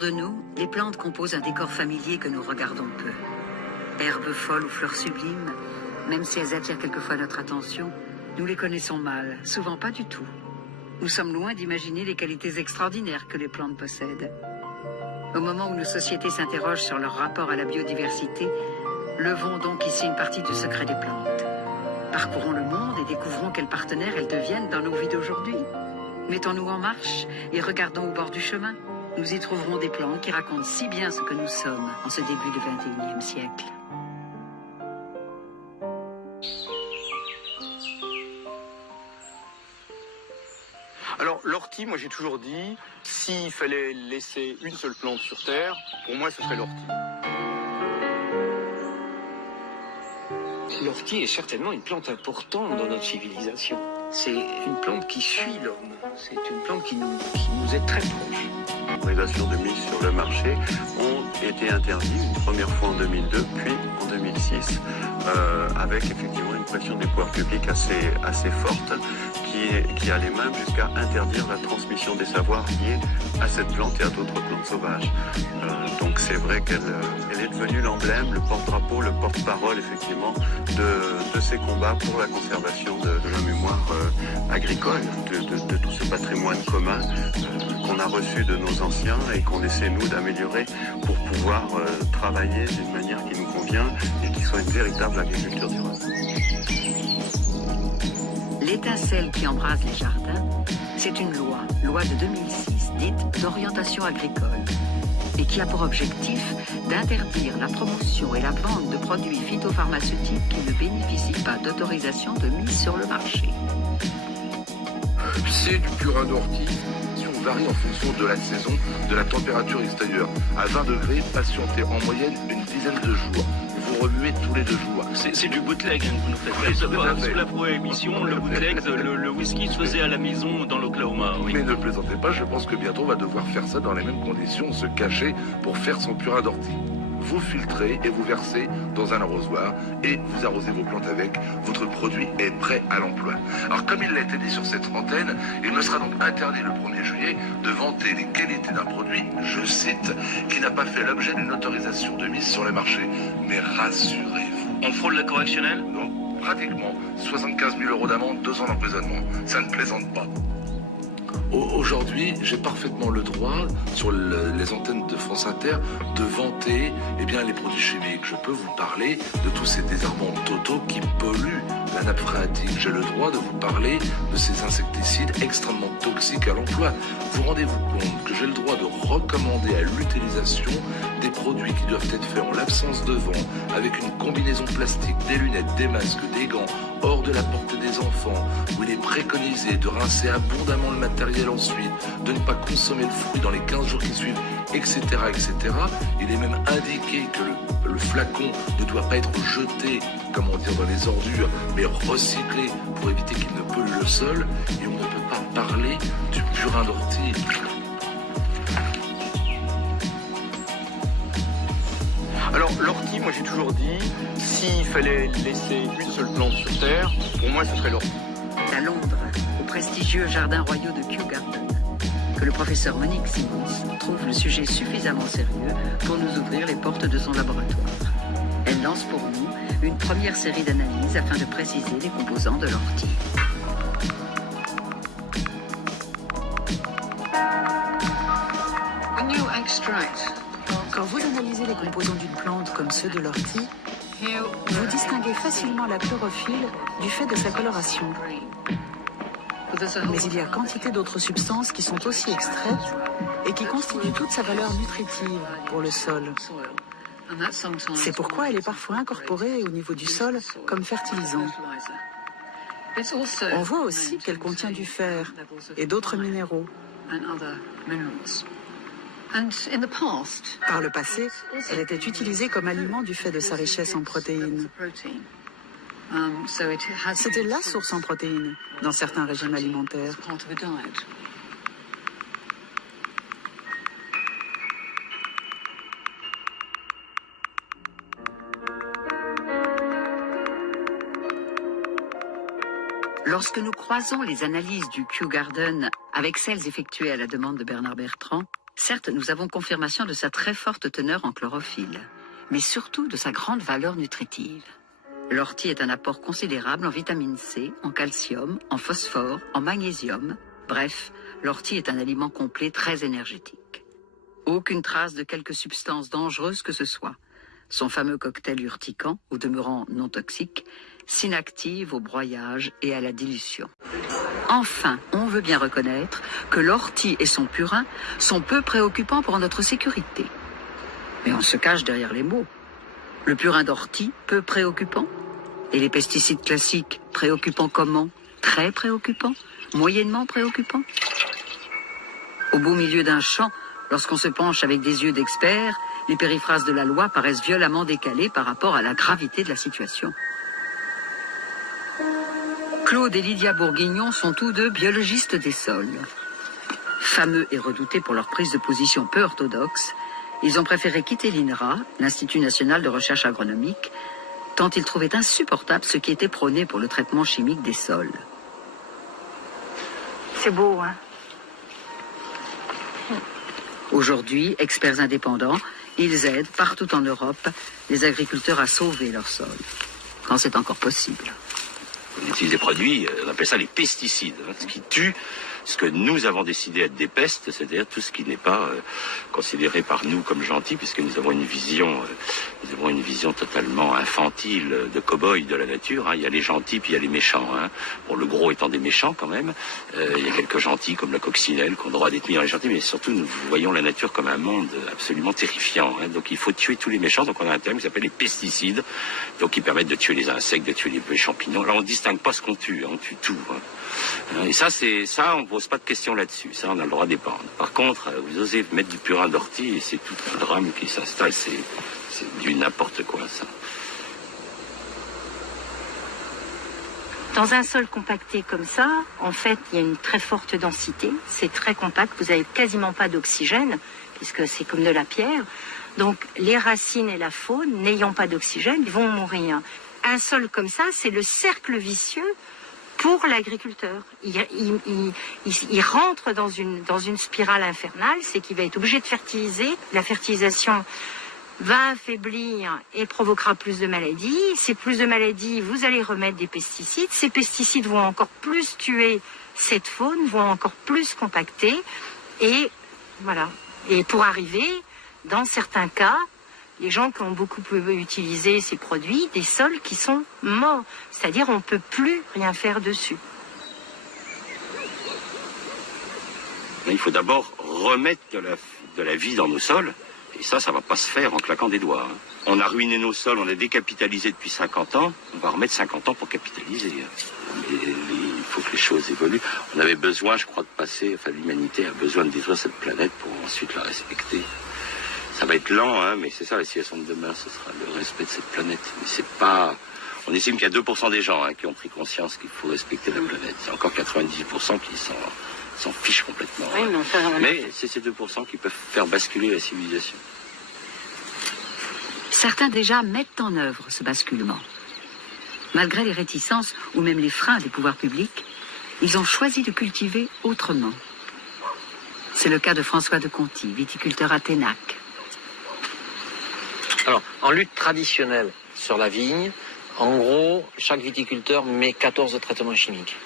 De nous, les plantes composent un décor familier que nous regardons peu. Herbes folles ou fleurs sublimes, même si elles attirent quelquefois notre attention, nous les connaissons mal, souvent pas du tout. Nous sommes loin d'imaginer les qualités extraordinaires que les plantes possèdent. Au moment où nos sociétés s'interrogent sur leur rapport à la biodiversité, levons donc ici une partie du secret des plantes. Parcourons le monde et découvrons quels partenaires elles deviennent dans nos vies d'aujourd'hui. Mettons-nous en marche et regardons au bord du chemin. Nous y trouverons des plantes qui racontent si bien ce que nous sommes en ce début du XXIe siècle. Alors l'ortie, moi j'ai toujours dit, s'il fallait laisser une seule plante sur Terre, pour moi ce serait l'ortie. L'ortie est certainement une plante importante dans notre civilisation. C'est une plante qui suit l'homme. C'est une plante qui nous est très proche. Les autorisations de mise sur le marché ont été interdites une première fois en 2002, puis en 2006, avec effectivement une pression des pouvoirs publics assez forte, qui allait même jusqu'à interdire la transmission des savoirs liés à cette plante et à d'autres plantes sauvages. Donc c'est vrai qu'elle est devenue l'emblème, le porte-drapeau, le porte-parole effectivement de ces combats pour la conservation de la mémoire agricole, de tout ce patrimoine commun qu'on a reçu de nos anciens et qu'on essaie nous d'améliorer pour pouvoir travailler d'une manière qui nous convient et qui soit une véritable agriculture durable. L'étincelle qui embrase les jardins, c'est une loi de 2006, dite d'orientation agricole, et qui a pour objectif d'interdire la promotion et la vente de produits phytopharmaceutiques qui ne bénéficient pas d'autorisation de mise sur le marché. C'est du purin d'ortie qui varie en fonction de la saison, de la température extérieure. À 20 degrés, patientez en moyenne une dizaine de jours. Vous remuez tous les 2 jours. C'est du bootleg que vous nous faites. Sous la prohibition, le bootleg, le whisky se faisait à la maison dans l'Oklahoma. Oui. Mais ne plaisantez pas, je pense que bientôt on va devoir faire ça dans les mêmes conditions, se cacher pour faire son purin d'ortie. Vous filtrez et vous versez dans un arrosoir et vous arrosez vos plantes avec. Votre produit est prêt à l'emploi. Alors comme il l'a été dit sur cette antenne, il me sera donc interdit le 1er juillet de vanter les qualités d'un produit, je cite, qui n'a pas fait l'objet d'une autorisation de mise sur le marché. Mais rassurez-vous. On frôle la correctionnelle? Non, pratiquement. 75 000 € d'amende, 2 ans d'emprisonnement. Ça ne plaisante pas. Aujourd'hui, j'ai parfaitement le droit, sur les antennes de France Inter, de vanter les produits chimiques. Je peux vous parler de tous ces désherbants totaux qui polluent la nappe phréatique. J'ai le droit de vous parler de ces insecticides extrêmement toxiques à l'emploi. Vous rendez-vous compte que j'ai le droit de recommander à l'utilisation des produits qui doivent être faits en l'absence de vent, avec une combinaison plastique, des lunettes, des masques, des gants, hors de la portée des enfants, où il est préconisé de rincer abondamment le matériel ensuite, de ne pas consommer le fruit dans les 15 jours qui suivent, etc., etc. Il est même indiqué que le flacon ne doit pas être jeté, comment dire, dans les ordures, mais recyclé pour éviter qu'il ne pollue le sol. Et on ne peut pas parler du purin d'ortie. Alors l'ortie, moi j'ai toujours dit, s'il fallait laisser une seule plante sur Terre, pour moi ce serait l'ortie. À Londres, au prestigieux jardin royaux de Kew Garden, que le professeur Monique Simons trouve le sujet suffisamment sérieux pour nous ouvrir les portes de son laboratoire. Elle lance pour nous une première série d'analyses afin de préciser les composants de l'ortie. Quand vous analysez les composants d'une plante comme ceux de l'ortie, vous distinguez facilement la chlorophylle du fait de sa coloration. Mais il y a quantité d'autres substances qui sont aussi extraites et qui constituent toute sa valeur nutritive pour le sol. C'est pourquoi elle est parfois incorporée au niveau du sol comme fertilisant. On voit aussi qu'elle contient du fer et d'autres minéraux. Par le passé, elle était utilisée comme aliment du fait de sa richesse en protéines. C'était la source en protéines dans certains régimes alimentaires. Lorsque nous croisons les analyses du Kew Garden avec celles effectuées à la demande de Bernard Bertrand, Certes, nous avons confirmation de sa très forte teneur en chlorophylle, mais surtout de sa grande valeur nutritive. L'ortie est un apport considérable en vitamine C, en calcium, en phosphore, en magnésium. Bref, l'ortie est un aliment complet très énergétique. Aucune trace de quelque substance dangereuse que ce soit. Son fameux cocktail urticant, au demeurant non toxique, s'inactive au broyage et à la dilution. Enfin, on veut bien reconnaître que l'ortie et son purin sont peu préoccupants pour notre sécurité. Mais on se cache derrière les mots. Le purin d'ortie, peu préoccupant? Et les pesticides classiques, préoccupants comment? Très préoccupants? Moyennement préoccupants? Au beau milieu d'un champ, lorsqu'on se penche avec des yeux d'expert, les périphrases de la loi paraissent violemment décalées par rapport à la gravité de la situation. Claude et Lydia Bourguignon sont tous deux biologistes des sols. Fameux et redoutés pour leur prise de position peu orthodoxe, ils ont préféré quitter l'INRA, l'Institut national de recherche agronomique, tant ils trouvaient insupportable ce qui était prôné pour le traitement chimique des sols. C'est beau, hein? Aujourd'hui, experts indépendants, ils aident partout en Europe les agriculteurs à sauver leurs sols, quand c'est encore possible. On utilise des produits, on appelle ça les pesticides, ce qui tue ce que nous avons décidé être des pestes, c'est-à-dire tout ce qui n'est pas considéré par nous comme gentil, puisque nous avons une vision totalement infantile de cow-boy de la nature. Hein. Il y a les gentils puis il y a les méchants. Hein. Bon, le gros étant des méchants quand même. Il y a quelques gentils comme la coccinelle qui ont le droit d'être mis dans les gentils, mais surtout nous voyons la nature comme un monde absolument terrifiant. Hein. Donc il faut tuer tous les méchants. Donc on a un terme qui s'appelle les pesticides, donc qui permettent de tuer les insectes, de tuer les champignons. Là on ne distingue pas ce qu'on tue, on tue tout. Hein. Et ça, on ne pose pas de questions là-dessus. Ça, on a le droit d'épandre. Par contre, vous osez mettre du purin d'ortie et c'est tout un drame qui s'installe. C'est du n'importe quoi, ça. Dans un sol compacté comme ça, en fait, il y a une très forte densité. C'est très compact. Vous n'avez quasiment pas d'oxygène, puisque c'est comme de la pierre. Donc, les racines et la faune, n'ayant pas d'oxygène, vont mourir. Un sol comme ça, c'est le cercle vicieux pour l'agriculteur. Il rentre dans une spirale infernale, c'est qu'il va être obligé de fertiliser. La fertilisation va affaiblir et provoquera plus de maladies. Ces plus de maladies, vous allez remettre des pesticides. Ces pesticides vont encore plus tuer cette faune, vont encore plus compacter. Et voilà. Et pour arriver, dans certains cas, les gens qui ont beaucoup utilisé ces produits, des sols qui sont morts. C'est-à-dire on ne peut plus rien faire dessus. Il faut d'abord remettre de la vie dans nos sols. Et ça ne va pas se faire en claquant des doigts. Hein. On a ruiné nos sols, on a décapitalisé depuis 50 ans. On va remettre 50 ans pour capitaliser. Il faut que les choses évoluent. On avait besoin, je crois, de passer... Enfin, l'humanité a besoin de détruire cette planète pour ensuite la respecter. Ça va être lent, hein, mais c'est ça la situation de demain, ce sera le respect de cette planète. Mais c'est pas... On estime qu'il y a 2% des gens qui ont pris conscience qu'il faut respecter la planète. C'est encore 98% qui s'en fichent complètement. Oui, mais c'est ces 2% qui peuvent faire basculer la civilisation. Certains déjà mettent en œuvre ce basculement. Malgré les réticences ou même les freins des pouvoirs publics, ils ont choisi de cultiver autrement. C'est le cas de François de Conti, viticulteur à Ténac. Alors, en lutte traditionnelle sur la vigne, en gros, chaque viticulteur met 14 traitements chimiques.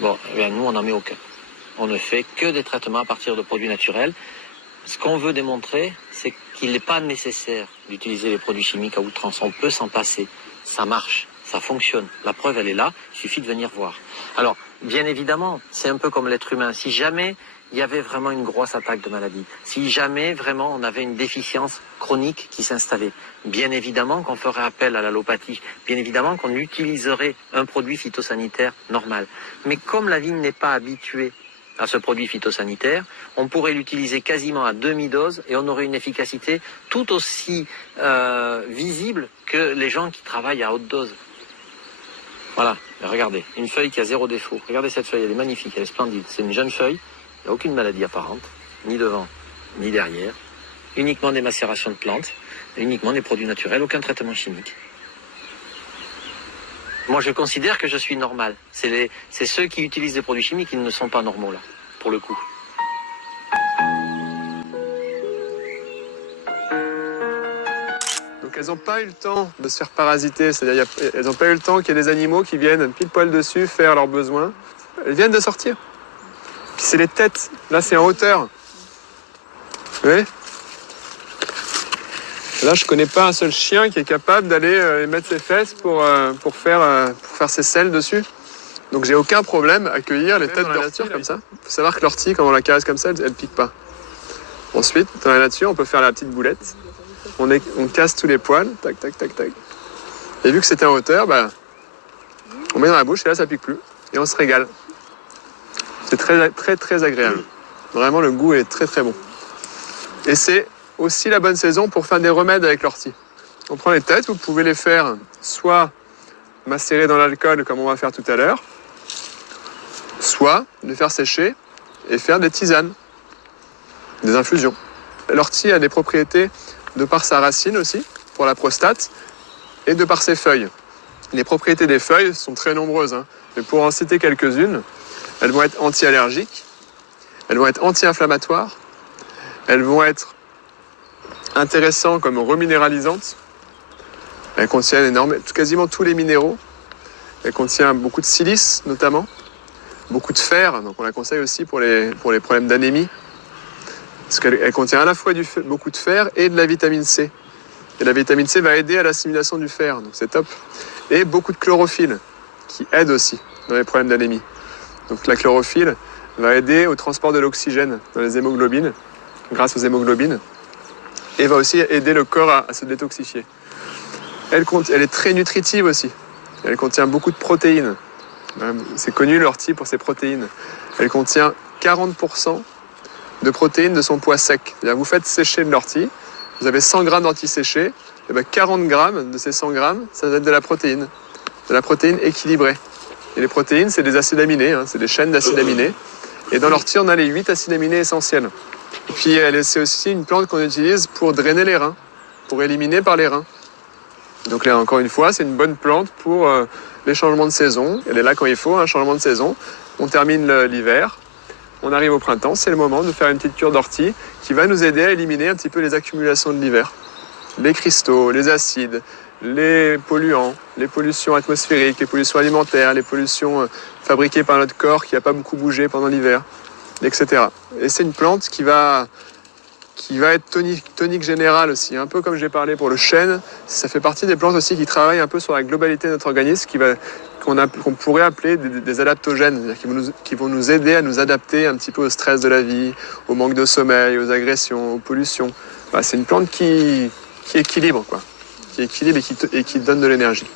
Bon, eh bien, nous, on n'en met aucun. On ne fait que des traitements à partir de produits naturels. Ce qu'on veut démontrer, c'est qu'il n'est pas nécessaire d'utiliser les produits chimiques à outrance. On peut s'en passer. Ça marche, ça fonctionne. La preuve, elle est là. Il suffit de venir voir. Alors, bien évidemment, c'est un peu comme l'être humain. Si jamais il y avait vraiment une grosse attaque de maladie, si jamais vraiment on avait une déficience chronique qui s'installait, bien évidemment qu'on ferait appel à l'allopathie, bien évidemment qu'on utiliserait un produit phytosanitaire normal. Mais comme la vigne n'est pas habituée à ce produit phytosanitaire, on pourrait l'utiliser quasiment à demi-dose et on aurait une efficacité tout aussi visible que les gens qui travaillent à haute dose. Voilà, regardez, une feuille qui a 0 défaut. Regardez cette feuille, elle est magnifique, elle est splendide. C'est une jeune feuille, il n'y a aucune maladie apparente, ni devant, ni derrière. Uniquement des macérations de plantes, uniquement des produits naturels, aucun traitement chimique. Moi, je considère que je suis normal. C'est ceux qui utilisent des produits chimiques qui ne sont pas normaux, là, pour le coup. Donc elles n'ont pas eu le temps de se faire parasiter, c'est-à-dire elles n'ont pas eu le temps qu'il y ait des animaux qui viennent pile poil dessus faire leurs besoins. Elles viennent de sortir. Puis c'est les têtes, là c'est en hauteur. Vous voyez ? Là je connais pas un seul chien qui est capable d'aller mettre ses fesses pour faire ses selles dessus. Donc j'ai aucun problème à cueillir les têtes de nature comme ça. Il faut savoir que l'ortie, quand on la caresse comme ça, elle pique pas. Ensuite, dans la nature, on peut faire la petite boulette. On casse tous les poils, tac, tac, tac, tac. Et vu que c'était en hauteur, bah, on met dans la bouche et là, ça pique plus. Et on se régale. C'est très, très, très agréable. Vraiment, le goût est très, très bon. Et c'est aussi la bonne saison pour faire des remèdes avec l'ortie. On prend les têtes, vous pouvez les faire soit macérer dans l'alcool, comme on va faire tout à l'heure, soit les faire sécher et faire des tisanes, des infusions. L'ortie a des propriétés de par sa racine aussi, pour la prostate, et de par ses feuilles. Les propriétés des feuilles sont très nombreuses, hein, mais pour en citer quelques-unes, elles vont être anti-allergiques, elles vont être anti-inflammatoires, elles vont être intéressantes comme reminéralisantes, elles contiennent quasiment tous les minéraux, elles contiennent beaucoup de silice notamment, beaucoup de fer, donc on la conseille aussi pour les problèmes d'anémie, parce qu'elle contient à la fois beaucoup de fer et de la vitamine C. Et la vitamine C va aider à l'assimilation du fer, donc c'est top. Et beaucoup de chlorophylle, qui aide aussi dans les problèmes d'anémie. Donc la chlorophylle va aider au transport de l'oxygène dans les hémoglobines, grâce aux hémoglobines, et va aussi aider le corps à se détoxifier. Elle est très nutritive aussi. Elle contient beaucoup de protéines. C'est connu l'ortie pour ses protéines. Elle contient 40% de protéines de son poids sec. C'est-à-dire vous faites sécher de l'ortie, vous avez 100 grammes d'ortie séchée, et bien 40 grammes de ces 100 grammes, ça va être de la protéine équilibrée. Et les protéines, c'est des acides aminés, hein, c'est des chaînes d'acides aminés. Et dans l'ortie, on a les 8 acides aminés essentiels. Et puis c'est aussi une plante qu'on utilise pour drainer les reins, pour éliminer par les reins. Donc là, encore une fois, c'est une bonne plante pour les changements de saison. Elle est là quand il faut, un changement de saison. On termine l'hiver, on arrive au printemps, c'est le moment de faire une petite cure d'ortie qui va nous aider à éliminer un petit peu les accumulations de l'hiver. Les cristaux, les acides, les polluants, les pollutions atmosphériques, les pollutions alimentaires, les pollutions fabriquées par notre corps qui n'a pas beaucoup bougé pendant l'hiver, etc. Et c'est une plante qui va être tonique générale aussi, un peu comme j'ai parlé pour le chêne. Ça fait partie des plantes aussi qui travaillent un peu sur la globalité de notre organisme, qu'on pourrait appeler des adaptogènes, c'est-à-dire qui vont nous aider à nous adapter un petit peu au stress de la vie, au manque de sommeil, aux agressions, aux pollutions. C'est une plante qui équilibre, quoi. Qui équilibre et qui donne de l'énergie.